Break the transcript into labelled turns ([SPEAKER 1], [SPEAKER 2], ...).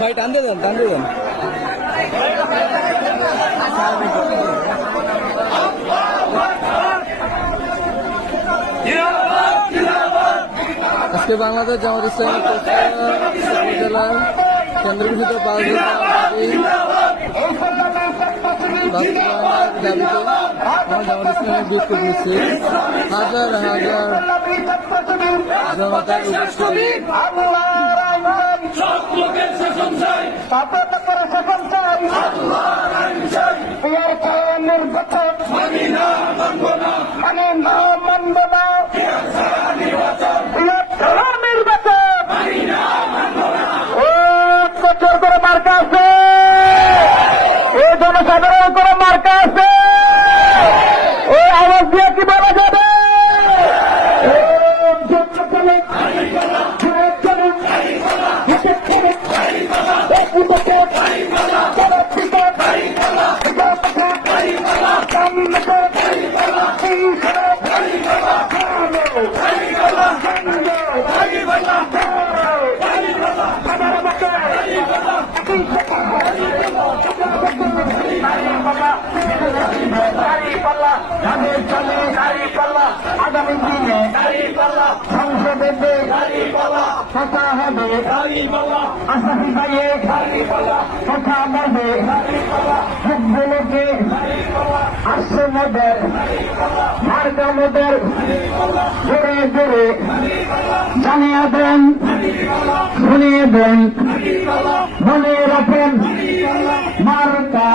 [SPEAKER 1] ভাই টান দিয়ে দেন টান দিয়ে দেন। আজকে বাংলাদেশ জামাত ইসলামী উপজেলার কেন্দ্রীভূত ইসলামের হাজার হাজার জনতার
[SPEAKER 2] মার্কা আছে ও আওয়াজ দিয়ে কি বলা যাবে ও জনসাধারণ হবে আসামি ভাইয়ে কথা বলবে সবগুলোকে আসছে মদের মার্কা মদের জোরে জোরে জানিয়ে দেন শুনিয়ে দেন মনে রাখেন মার্কা